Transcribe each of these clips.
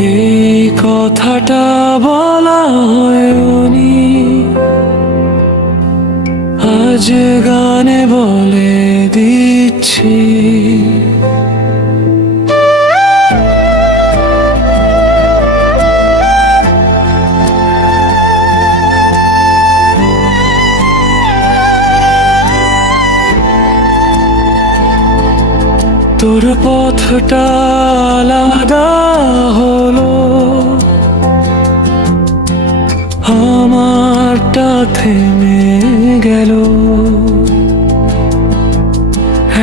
এই কথাটা বলা হয়নি, আজ গানে বলে দিচ্ছি। তোর পথটা আলাদা হলো, আমারটা থেমে গেল।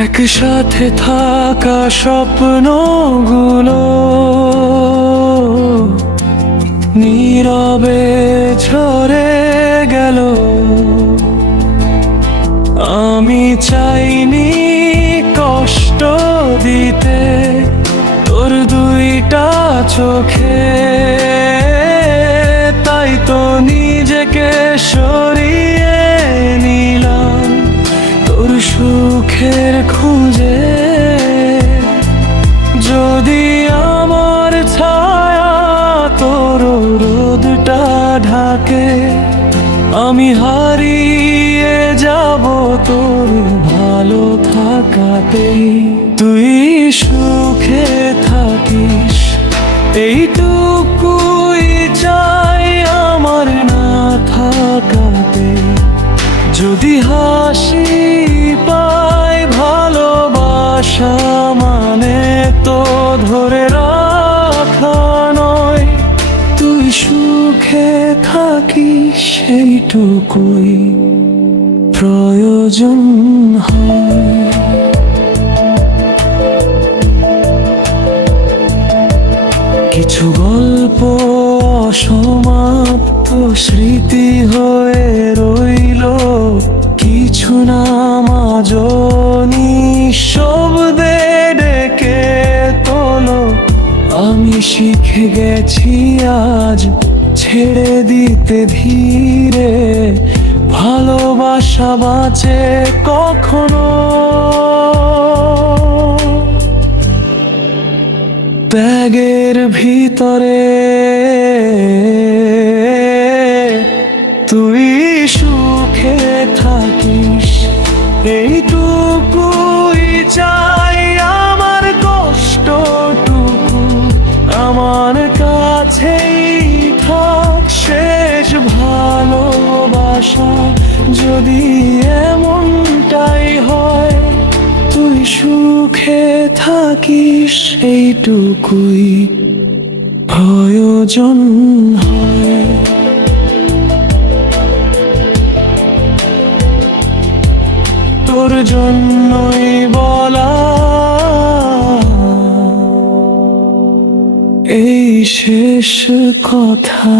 একসাথে থাকা স্বপ্নগুলো নীরবে ঝরে গেল। আমি চাইনি কষ্ট দিতে তোর দুইটা চোখে, তাই তো নিজেকে সরিয়ে নিলাম তোর সুখের খুঁজে। যদি আমার ছায়া তোর রোদটা ঢাকে, আমি হারিয়ে যাব তোর ভালো থাকাতেই। তুই সুখে থাকিস এইটুকুই চাই আমার না থাকাতে। যদি হাসি পাই ভালোবাসা মানে তো ধরে রাখা নয়। তুই সুখে থাকিস সেইটুকুই প্রয়োজন হয়। কিছু গল্প অসমাপ্ত স্মৃতি হয়ে রইল, কিছু নাম আজও নিঃশব্দে ডেকে তোলো। আমি শিখে গেছি আজ ছেড়ে দিতে ধীরে, ভালোবাসা বাঁচে কখনো ব্যাগের ভিতরে। তুই সুখে থাকিস এইটুকুই চাই, আমার কষ্টটুকু আমার কাছেই থাক। শেষ ভালোবাসা যদি এমনটাই হয়, তুই সুখে থাকিস এইটুকুই প্রয়োজন হয়। তোর জন্যই বলা এই শেষ কথা।